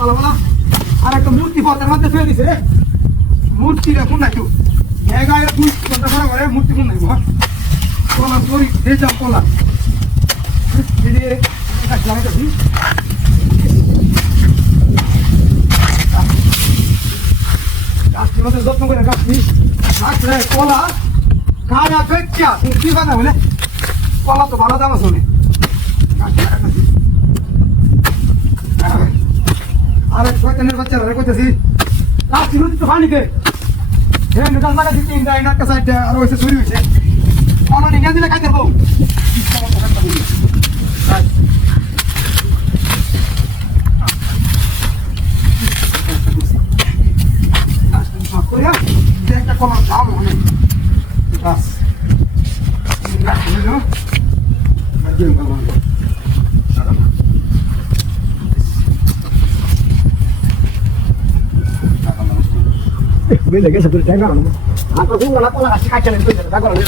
ভালো না আর একটা মূর্তি পথের মধ্যে ফেলে দিছে রে মূর্তিটা কোন নাই তো জায়গায় তুই কথা করে মূর্তি কোন নাই কলা তোর দে যা কলা দিদি এটা জায়গা দি গাছটি মধ্যে যত্ন করে গাছটি গাছরে কলা খাওয়া ফেকিয়া তুই কি বানা বলে কলা তো ভালো দাম আছে আরে শয়তানের বাচ্চারা কইতেছি গাছটি মধ্যে তো পানি দে হ্যাঁ গাছ লাগাচ্ছি তিনটা একটা সাইডটা আর ওইসে চুরি হয়েছে কলা নিয়ে দিলে খাইতে পাবো একটা কলার দাম অনেক গাছ বেলে গেছে তোর জায়গা না আমরা কোন না কোলা কাছে কাছে নেই তো জায়গা না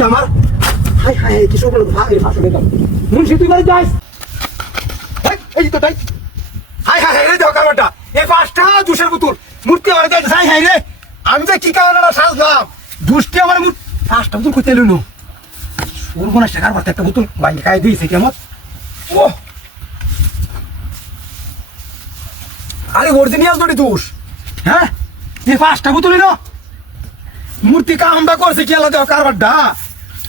আমার হাই হাই কি সব ভাগে ফাঁসে গেলাম মুন্সি তুই বাড়ি যাস এই তো তাই হাই হাই রে দেখো কারবারটা এই পাঁচটা জুসের বোতল মূর্তি আমার যাইতে হাই হাই রে আমি তো কি কারণটা সাজলাম দুষ্টি আমার পাঁচটা বোতল কইতে লইলো সর্বনাশ কারবারটা একটা বোতল বাইরে খাই দিয়েছে কেমন ও আরে অরিজিনাল দড়ি দোষ হ্যাঁ এই পাঁচটা বোতল এলো মূর্তি কামটা করছে কি আলাদা কারবারটা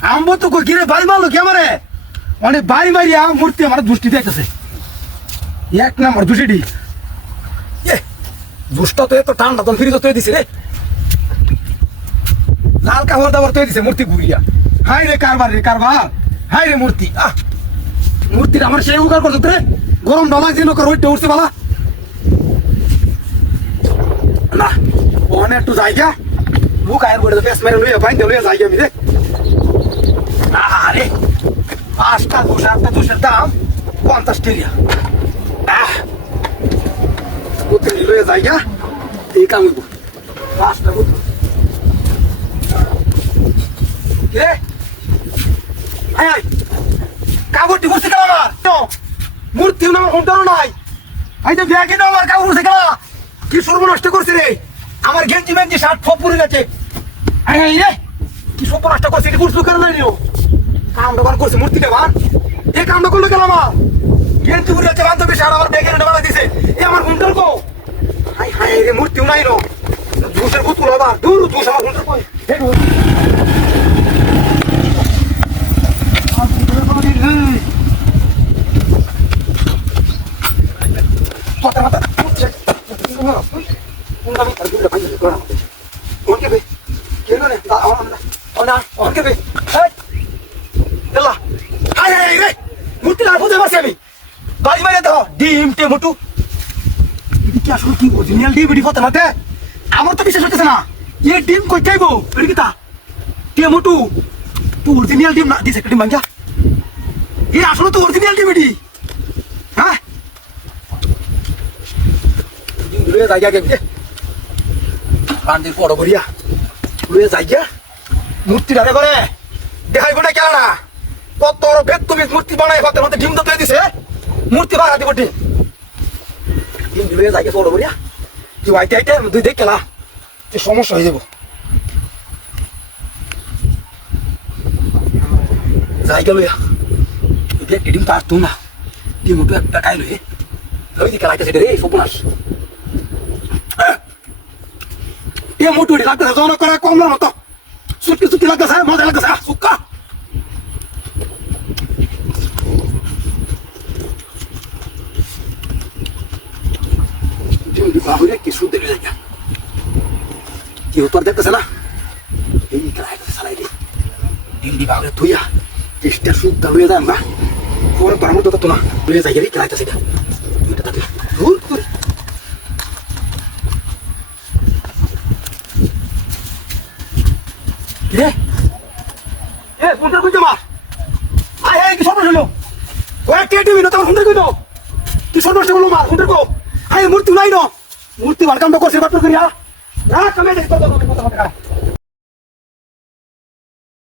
আমবো তো কিরে বাড়ি মারলো কি আমারে অনেক বাড়ি মারি মূর্তি আমার দুষ্টি দেখতেছে এক নাম্বার দুষ্টি দুষ্টা তো এত ঠান্ডা তো ফিরে তো তৈরি দিছে রে লাল কাপড় দাবার তৈরি দিছে মূর্তি ঘুরিয়া হাই রে কারবার হাই রে মূর্তি মূর্তির আমার সেই উগার করতো রে গরম ডলা যে নকর ওইটা উঠছে বালা না ওখানে একটু জায়গা বুক আয়ের করে পেস মেরে লইয়া বাইন্দে লইয়া জায়গা আমি রে আরে পাঁচটা দোষের দাম 50 টাকা বুদ্ধি লইয়া জায়গা এই কাম হইব পাঁচটা বুদ্ধি রে আয় আয় কাগজটি বসে গেল না মূর্তি আমার হোমটারও নাই এই যে ব্যাগে না আমার কাগজ বসে গেল কি সর্বনষ্ট করছে রে আমার গেঞ্জি মেঞ্জি শার্ট সব পুড়ে গেছে আয় আয় রে কি সর্বনষ্ট করছে এটি বুঝতে কেন নাই কামটা বার করছে মূর্তিটা বার এই কামটা করলো গেল আমার গেঞ্জি পুড়ে গেছে বান্ধবী শার্ট আমার ব্যাগে বাড়া দিছে এ আমার হোমটার কো হাই হাই রে মূর্তিও নাই নো জুসের বোতল আবার দূর জুস আমার হোমটার কই আমার তো বিশ্বাস হচ্ছে না এই ডিম কই চাইবো রিকিতা টিমোটু তুই অরিজিনাল ডিম না দিস একটা ডিম ভাঙ্গা এই আসলে তো অরিজিনাল ডিম এডি হ্যাঁ লুয়ে জায়গা কে বান্দির বড় বড়িয়া লুয়ে জায়গা মূর্তি ডালে করে দেখাই বটে কেন না কত বড় বেদ তুমি মূর্তি বানাই ভাতের মধ্যে ডিম তো দিয়ে দিছে মূর্তি বাড়া দি বটে ডিম লুয়ে জায়গা বড় বড়িয়া তুই আইতে আইতে তুই দেখ খেলা তুই সমস্যা হয়ে যাবো জায়গা লইয়া তুই ডিম তো আসতো না ডিম উঠে একটা খাই লই লই দিকে লাইতেছে রে সপনাস এ মোটুরি লাগতেছে জন করা কমলার মতো সুটকি লাগতেছে মজা লাগতেছে সুক্কা বাবুরে কি সুদ দেবে জায়গা কেউ তো আর দেখতেছে না এই খেলা চালাই রে ডিম বাবুরে তুইয়া চেষ্টা সুদটা লইয়া দেন না ওর বারমুর তো না লইয়া জায়গা রে খেলাইতেছে এটা তাতে রে এ ফোনটা কই তোমার আয় আয় কি সর্বনাশ হলো ওই কে টিভি না তোমার ফোনটা কই দাও কি সর্বনাশ হলো মার ফোনটা কো আয় মূর্তি নাই না মূর্তি বারকাম তো করছে বাট করিয়া না কমে দেখো তো কথা